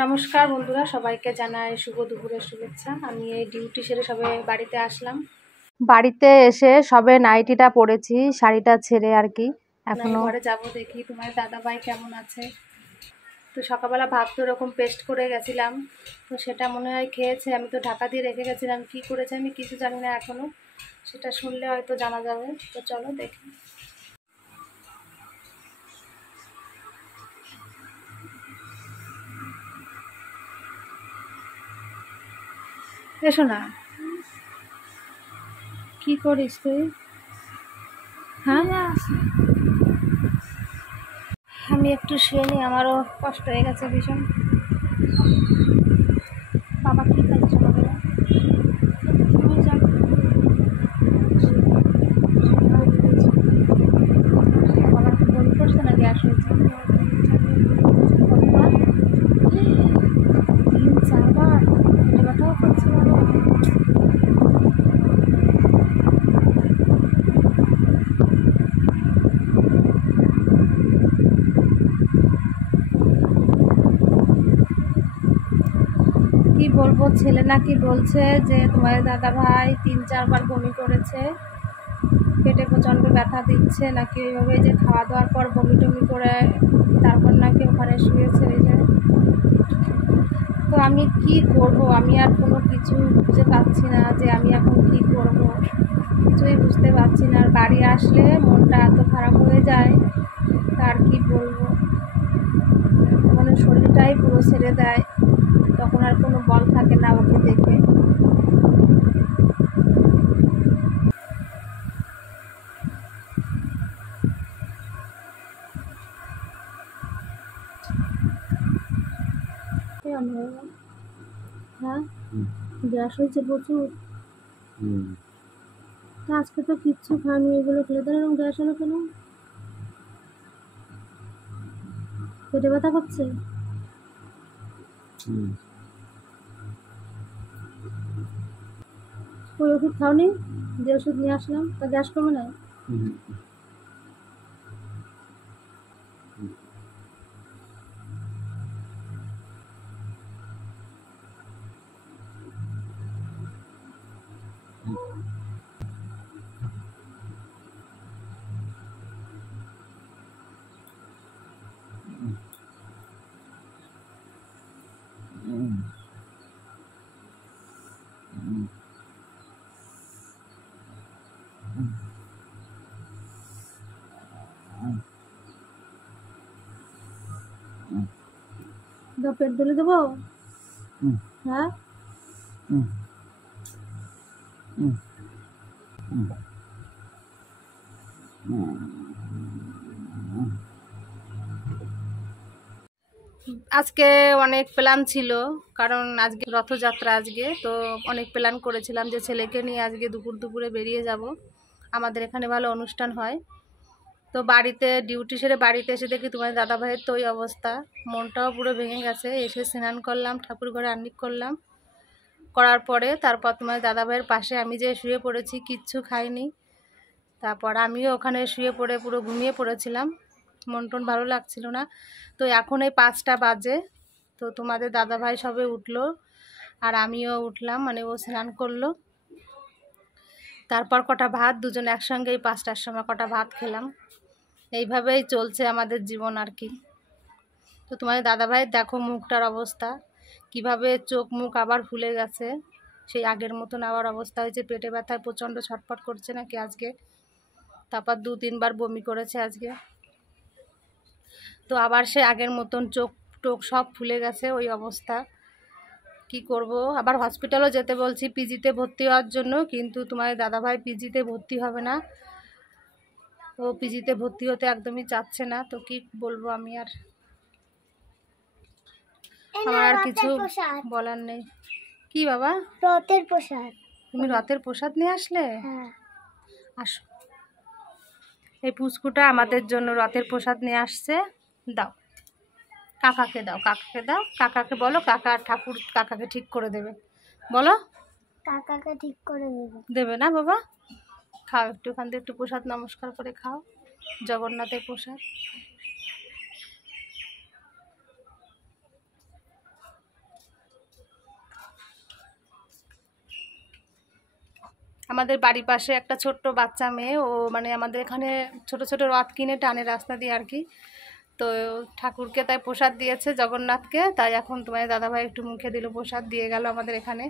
নমস্কার বন্ধুরা, সবাইকে জানাই শুভ দুপুরের শুভেচ্ছা। আমি এই ডিউটি সেরে সবে বাড়িতে আসলাম। বাড়িতে এসে সবে নাইটিটা পরেছি, শাড়িটা ছেড়ে আর কি। এখন ঘরে যাবো, দেখি তোমার দাদা ভাই কেমন আছে। তো সকালবেলা ভাত তো এরকম পেস্ট করে গেছিলাম, তো সেটা মনে হয় খেয়েছে। আমি তো ঢাকা দিয়ে রেখে গেছিলাম, কি করেছে আমি কিছু জানি না এখনো, সেটা শুনলে হয়তো জানা যাবে। তো চলো দেখি। এসো না, কি করিস তুই? হ্যাঁ, আমি একটু শুয়ে নিই, আমারও কষ্ট হয়ে গেছে ভীষণ। বাবা কি খাইছে সকালবেলা? বাবার কি বমি করছে না গ্যাস হয়েছে? কতবার? 3-4 বার পেটে ব্যথাও করছে বাবা। কি বলবো, ছেলে নাকি বলছে যে তোমার দাদা ভাই 3-4 বার বমি করেছে, পেটে প্রচণ্ড ব্যথা দিচ্ছে নাকি, ওইভাবে যে খাওয়া দাওয়ার পর বমি টমি করে তারপর নাকি ওখানে শুয়েছে এই যে। তো আমি কি করব, আমি আর কোনো কিছু বুঝতে পারছি না যে আমি এখন কি করব, কিছুই বুঝতে পারছি না। আর বাড়ি আসলে মনটা এত খারাপ হয়ে যায়, তার কি বলবো, মানে শরীরটাই পুরো ছেড়ে দেয়, তখন আর কোনো বল থাকে না ওকে দেখে। হ্যাঁ, গ্যাস হয়েছে প্রচুর। তা আজকে তো কিচ্ছু খাইনি, এগুলো খেলে তাহলে এরকম গ্যাস হলো কেন? পেটে ব্যথা করছে? ওই ওষুধ খাওনি? যে ওষুধ নিয়ে আসলাম, তা গ্যাস কমে নাই? পেট ঢেলে দেবো? হ্যাঁ, আজকে অনেক প্ল্যান ছিল, কারণ আজকে রথযাত্রা। আজকে তো অনেক প্ল্যান করেছিলাম যে ছেলেকে নিয়ে আজকে দুপুরে বেরিয়ে যাব, আমাদের এখানে ভালো অনুষ্ঠান হয়। তো বাড়িতে ডিউটি সেরে বাড়িতে এসে দেখি তোমার দাদা ভাইয়ের তো ওই অবস্থা, মনটাও পুরো ভেঙে গেছে। এসে স্নান করলাম, ঠাকুর ঘরে আহ্নিক করলাম, করার পরে তারপর তোমার দাদা ভাইয়ের পাশে আমি যে শুয়ে পড়েছি, কিচ্ছু খাইনি। তারপর আমিও ওখানে শুয়ে পড়ে পুরো ঘুমিয়ে পড়েছিলাম, মন টন ভালো লাগছিল না। তো এখন এই 5টা বাজে, তো তোমাদের দাদা ভাই সবে উঠলো, আর আমিও উঠলাম, মানে ও স্নান করলো। তারপর কটা ভাত দুজন একসঙ্গে এই 5টার সময় কটা ভাত খেলাম। এইভাবেই চলছে আমাদের জীবন আর কি। তো তোমাদের দাদা ভাই দেখো মুখটার অবস্থা, কিভাবে চোখ মুখ আবার ফুলে গেছে, সেই আগের মতন আবার অবস্থা হয়েছে। পেটে ব্যথায় প্রচণ্ড ছটফট করছে নাকি আজকে, তারপর 2-3 বার বমি করেছে আজকে। তো আবার সে আগের মতন চোখ টোক সব ফুলে গেছে, ওই অবস্থা। কি করব, আবার হসপিটালও যেতে বলছি পিজিতে ভর্তি হওয়ার জন্য, কিন্তু তোমার দাদাভাই পিজিতে ভর্তি হবে না, ও পিজিতে ভর্তি হতে একদমই চাচ্ছে না। তো কি বলবো, আমি আর আমার আর কিছু বলার নেই। কি বাবা? রথের প্রসাদ। তুমি রথের প্রসাদ নিয়ে আসলে? হ্যাঁ, আসো। এই পুচকুটা আমাদের জন্য রথের প্রসাদ নিয়ে আসছে, দাও কাকাকে, দাও কাকাকে, দাও কাকাকে, বলো কাকা ঠাকুর কাকাকে ঠিক করে দেবে, বলো কাকাকে ঠিক করে দেবে। দেবে না বাবা? খাও একটু, ওখান থেকে একটু প্রসাদ নমস্কার করে খাও, জগন্নাথের প্রসাদ। আমাদের বাড়ির পাশে একটা ছোট্ট বাচ্চা মেয়ে, ও মানে আমাদের এখানে ছোট ছোট রথ কিনে টানে রাস্তা দিয়ে আর কি। তো ঠাকুরকে তাই প্রসাদ দিয়েছে জগন্নাথকে, তাই এখন তোমার দাদাভাই একটু মুখে দিল, প্রসাদ দিয়ে গেল আমাদের এখানে।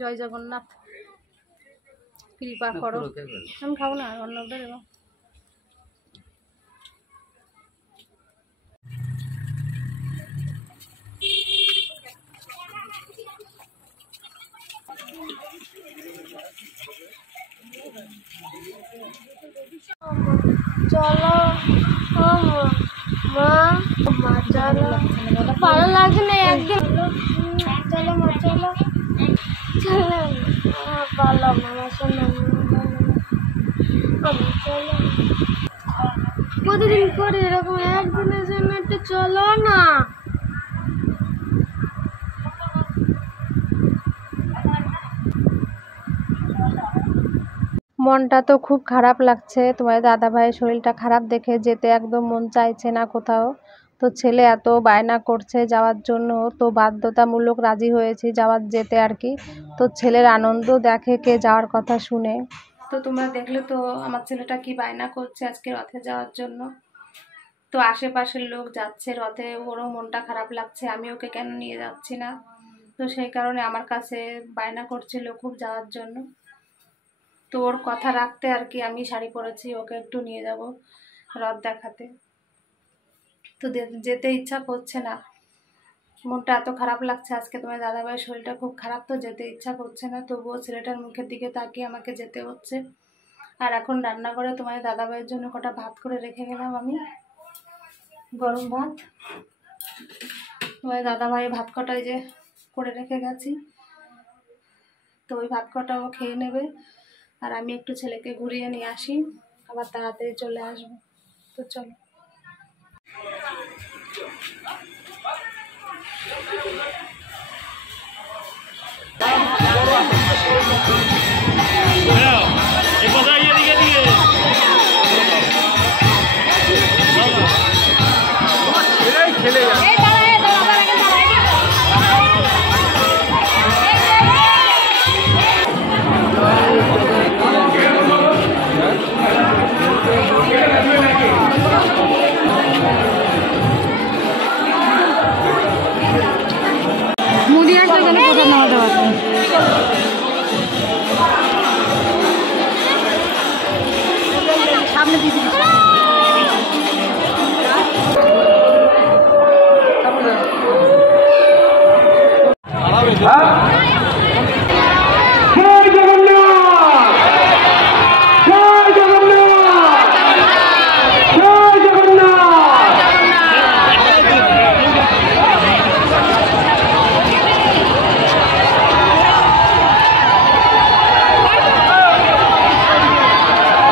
জয় জগন্নাথ, কৃপা করো। আমি খাবো না, অন্যদের দেবো। চলো মা, মা চলো, ভালো লাগছে না একদিন। চলো মা, চলো চলো, ভালো মামা শোনো, চলো প্রতিদিন করে এরকম, একদিনের জন্য একটু চলো না। মনটা তো খুব খারাপ লাগছে, তোমার দাদা ভাইয়ের শরীরটা খারাপ দেখে যেতে একদম মন চাইছে না কোথাও। তো ছেলে এত বায়না করছে যাওয়ার জন্য, তো বাধ্যতামূলক রাজি হয়েছি যেতে আর কি। তো ছেলের আনন্দ দেখে কে যাওয়ার কথা শুনে। তো তোমরা দেখলে তো আমার ছেলেটা কি বায়না করছে আজকে রথে যাওয়ার জন্য। তো আশেপাশের লোক যাচ্ছে রথে, ওরও মনটা খারাপ লাগছে, আমি ওকে কেন নিয়ে যাচ্ছি না। তো সেই কারণে আমার কাছে বায়না করছিল খুব যাওয়ার জন্য। তো ওর কথা রাখতে আর কি আমি শাড়ি পরেছি, ওকে একটু নিয়ে যাব রথ দেখাতে। তো যেতে ইচ্ছা করছে না, মনটা এত খারাপ লাগছে আজকে। তোমার দাদাভাইয়ের শরীরটা খুব খারাপ, তো যেতে ইচ্ছা করছে না, তবুও ছেলেটার মুখের দিকে তাকিয়ে আমাকে যেতে হচ্ছে। আর এখন রান্না করে তোমার দাদাভাইয়ের জন্য কটা ভাত করে রেখে গেলাম আমি, গরম ভাত। তোমার দাদাভাই ভাত কটাই যে করে রেখে গেছি, তো ওই ভাত কটাও খেয়ে নেবে। আর আমি একটু ছেলেকে ঘুরিয়ে নিয়ে আসি, আবার তাড়াতাড়ি চলে আসবো। তো চলো। সামনে দিয়ে দিচ্ছি।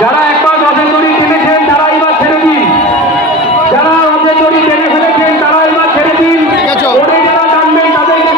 যারা একবার রথের দড়ি টেনেছেন তারা এবার ছেড়ে দিন, যারা রথের দড়ি টেনে ফেলেছেন তারা এবার ছেড়ে দিন, ওরে যারা টানবেন তাদেরকে।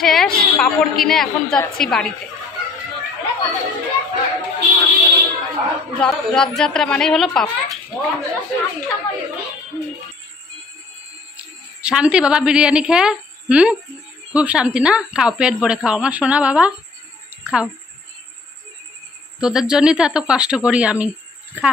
শেষ, পাঁপড় কিনে এখন যাচ্ছি বাড়িতে। রথযাত্রা মানেই হলো পাঁপড়। শান্তি বাবা বিরিয়ানি খেয়ে? খুব শান্তি না? খাও, পেট ভরে খাও আমার সোনা বাবা, খাও। তোদের জন্যই তো এত কষ্ট করি আমি, খা।